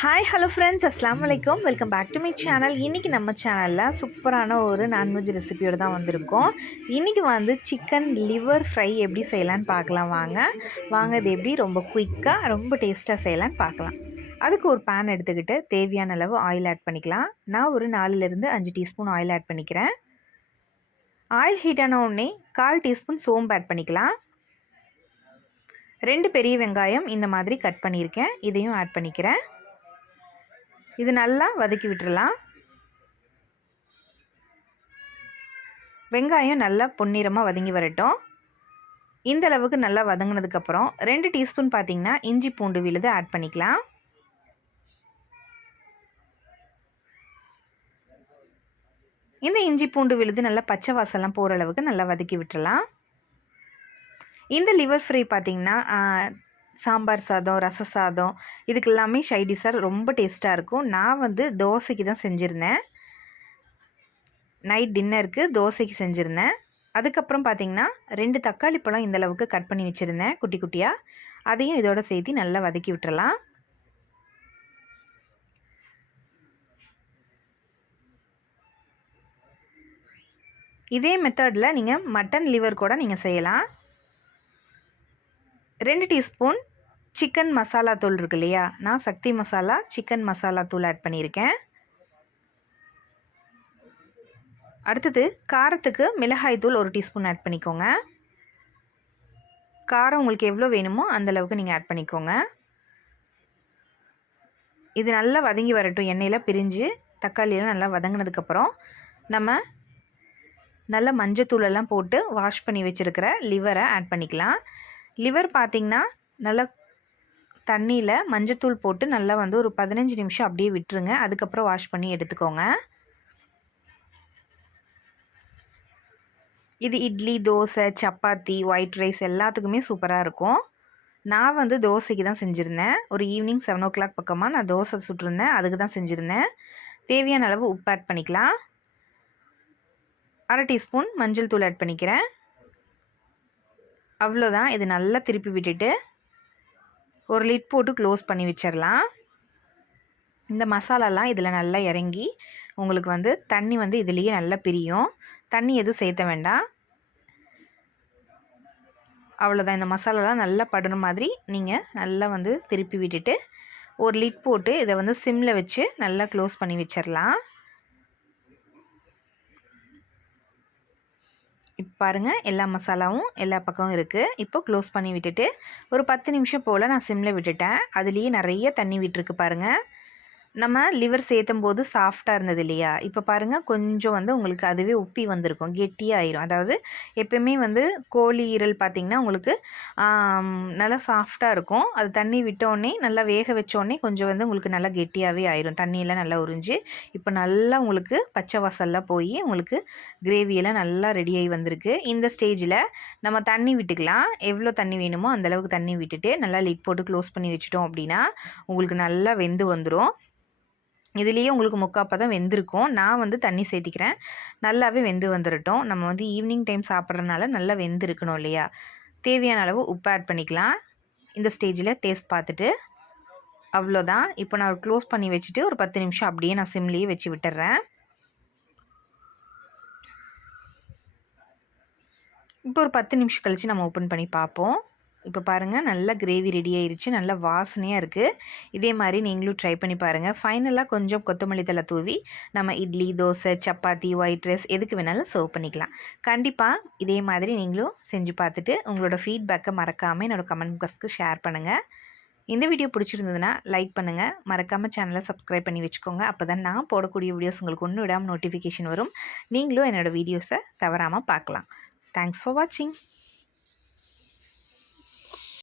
Hi hello friends, அஸ்ஸலாமு அலைக்கும். Welcome back to my channel. இன்றைக்கி நம்ம சேனலில் சூப்பரான ஒரு நான்வெஜ் ரெசிபியோடு தான் வந்திருக்கோம். இன்றைக்கி வந்து சிக்கன் லிவர் ஃப்ரை எப்படி செய்யலான்னு பார்க்கலாம். வாங்க இது எப்படி ரொம்ப குயிக்காக ரொம்ப டேஸ்ட்டாக செய்யலான்னு பார்க்கலாம். அதுக்கு ஒரு பேன் எடுத்துக்கிட்டு தேவையான அளவு ஆயில் ஆட் பண்ணிக்கலாம். நான் ஒரு 4லேருந்து 5 டீஸ்பூன் ஆயில் ஆட் பண்ணிக்கிறேன். ஆயில் ஹீட் ஆன உடனே 1/4 டீஸ்பூன் சோம்பு ஆட் பண்ணிக்கலாம். 2 பெரிய வெங்காயம் இந்த மாதிரி கட் பண்ணியிருக்கேன், இதையும் ஆட் பண்ணிக்கிறேன். இது நல்லா வதக்கி விட்டுறலாம். வெங்காயம் நல்லா பொன்னிறமாக வதங்கி வரட்டும். இந்த அளவுக்கு நல்லா வதங்கினதுக்கப்புறம் 2 டீஸ்பூன் பார்த்திங்கன்னா இஞ்சி பூண்டு விழுது ஆட் பண்ணிக்கலாம். இந்த இஞ்சி பூண்டு விழுது நல்லா பச்சை வாசம்லாம் போகிற அளவுக்கு நல்லா வதக்கி விட்டுறலாம். இந்த லிவர் ஃப்ரை பார்த்திங்கன்னா சாம்பார் சாதம், ரச சாதம் இதுக்கு எல்லாமே சைடிஷாக ரொம்ப டேஸ்ட்டாக இருக்கும். நான் வந்து தோசைக்கு தான் செஞ்சுருந்தேன். நைட் டின்னருக்கு தோசைக்கு செஞ்சுருந்தேன். அதுக்கப்புறம் பார்த்திங்கன்னா 2 தக்காளி பழம் இந்தளவுக்கு கட் பண்ணி வச்சுருந்தேன் குட்டி குட்டியாக. அதையும் இதோட சேர்த்து நல்லா வதக்கி விட்டுறலாம். இதே மெத்தடில் நீங்கள் மட்டன் லிவர் கூட நீங்கள் செய்யலாம். 2 டீஸ்பூன் சிக்கன் மசாலா தூள் இருக்கு இல்லையா, நான் சக்தி மசாலா சிக்கன் மசாலா தூள் ஆட் பண்ணியிருக்கேன். அடுத்தது காரத்துக்கு மிளகாய் தூள் 1 டீஸ்பூன் ஆட் பண்ணிக்கோங்க. காரம் உங்களுக்கு எவ்வளோ வேணுமோ அந்தளவுக்கு நீங்கள் ஆட் பண்ணிக்கோங்க. இது நல்லா வதங்கி வரட்டும். எண்ணெயில் பிரிஞ்சு தக்காளியெல்லாம் நல்லா வதங்கினதுக்கப்புறம் நம்ம நல்லா மஞ்சத்தூளெல்லாம் போட்டு வாஷ் பண்ணி வச்சுருக்கிற லிவரை ஆட் பண்ணிக்கலாம். லிவர் பார்த்திங்கன்னா நல்லா தண்ணியில் மஞ்சத்தூள் போட்டு நல்லா வந்து ஒரு 15 நிமிஷம் அப்படியே விட்டுருங்க. அதுக்கப்புறம் வாஷ் பண்ணி எடுத்துக்கோங்க. இது இட்லி, தோசை, சப்பாத்தி, ஒயிட் ரைஸ் எல்லாத்துக்குமே சூப்பராக இருக்கும். நான் வந்து தோசைக்கு தான் செஞ்சுருந்தேன். ஒரு ஈவினிங் 7 o'clock பக்கமாக நான் தோசை சுட்டிருந்தேன், அதுக்கு தான் செஞ்சுருந்தேன். தேவையான அளவு உப்பு ஆட் பண்ணிக்கலாம். 1/2 டீஸ்பூன் மஞ்சள் தூள் ஆட் பண்ணிக்கிறேன். அவ்வளோதான். இது நல்லா திருப்பி விட்டுட்டு ஒரு லிட் போட்டு க்ளோஸ் பண்ணி வச்சிடலாம். இந்த மசாலாலாம் இதில் நல்லா இறங்கி உங்களுக்கு வந்து தண்ணி வந்து இதுலேயே நல்லா பிரியும். தண்ணி எதுவும் சேர்த்த வேண்டாம். அவ்வளோதான். இந்த மசாலாலாம் நல்லா படுற மாதிரி நீங்கள் நல்லா வந்து திருப்பி விட்டுட்டு ஒரு லிட் போட்டு இதை வந்து சிம்மில் வச்சு நல்லா க்ளோஸ் பண்ணி வச்சிடலாம். இப்போ பாருங்கள், எல்லா மசாலாவும் எல்லா பக்கமும் இருக்குது. இப்போ க்ளோஸ் பண்ணி விட்டுட்டு ஒரு 10 நிமிஷம் போல் நான் சிம்மில் விட்டுட்டேன். அதுலேயே நிறைய தண்ணி விட்டுருக்கு பாருங்கள். நம்ம லிவர் சேர்த்தும் போது சாஃப்டாக இருந்தது இல்லையா, இப்போ பாருங்கள் கொஞ்சம் வந்து உங்களுக்கு அதுவே உப்பி வந்திருக்கும், கெட்டியாக ஆயிரும். அதாவது எப்பயுமே வந்து கோழி ஈரல் பார்த்திங்கன்னா உங்களுக்கு நல்லா சாஃப்டாக இருக்கும். அது தண்ணி விட்டோடனே நல்லா வேக வச்சோடனே கொஞ்சம் வந்து உங்களுக்கு நல்லா கெட்டியாகவே ஆயிரும், தண்ணியெல்லாம் நல்லா உறிஞ்சி. இப்போ நல்லா உங்களுக்கு பச்சை வாசல்லாம் போய் உங்களுக்கு கிரேவியெல்லாம் நல்லா ரெடியாகி வந்திருக்கு. இந்த ஸ்டேஜில் நம்ம தண்ணி விட்டுக்கலாம். எவ்வளோ தண்ணி வேணுமோ அந்தளவுக்கு தண்ணி விட்டுட்டு நல்லா லிட் போட்டு க்ளோஸ் பண்ணி வச்சுட்டோம் அப்படின்னா உங்களுக்கு நல்லா வெந்து வந்துடும். இதுலேயே உங்களுக்கு முக்காப்பதம் வெந்திருக்கும். நான் வந்து தண்ணி சேர்த்திக்கிறேன். நல்லாவே வெந்து வந்துடட்டும். நம்ம வந்து ஈவினிங் டைம் சாப்பிட்றதுனால நல்லா வெந்திருக்கணும் இல்லையா. தேவையான அளவு உப்பு ஆட் பண்ணிக்கலாம். இந்த ஸ்டேஜில் டேஸ்ட் பார்த்துட்டு அவ்வளோதான். இப்போ நான் க்ளோஸ் பண்ணி வச்சுட்டு ஒரு 10 நிமிஷம் அப்படியே நான் சிம்லேயே வச்சு விட்டுறேன். இப்போ ஒரு 10 நிமிஷம் கழித்து நம்ம ஓப்பன் பண்ணி பார்ப்போம். இப்போ பாருங்கள், நல்லா கிரேவி ரெடி ஆயிடுச்சு, நல்லா வாசனையாக இருக்குது. இதே மாதிரி நீங்களும் ட்ரை பண்ணி பாருங்கள். ஃபைனலாக கொஞ்சம் கொத்தமல்லி தழை தூவி நம்ம இட்லி, தோசை, சப்பாத்தி, ஒயிட் ரைஸ் எதுக்கு வேணாலும் சர்வ் பண்ணிக்கலாம். கண்டிப்பாக இதே மாதிரி நீங்களும் செஞ்சு பார்த்துட்டு உங்களோட ஃபீட்பேக்கை மறக்காமல் என்னோடய கமெண்ட் பாக்ஸ்க்கு ஷேர் பண்ணுங்கள். இந்த வீடியோ பிடிச்சிருந்ததுன்னா லைக் பண்ணுங்கள். மறக்காமல் சேனலை சப்ஸ்கிரைப் பண்ணி வச்சுக்கோங்க. அப்போ தான் நான் போடக்கூடிய வீடியோஸ் உங்களுக்கு ஒன்று விடாமல் நோட்டிஃபிகேஷன் வரும். நீங்களும் என்னோடய வீடியோஸை தவறாமல் பார்க்கலாம். தேங்க்ஸ் ஃபார் வாட்சிங்.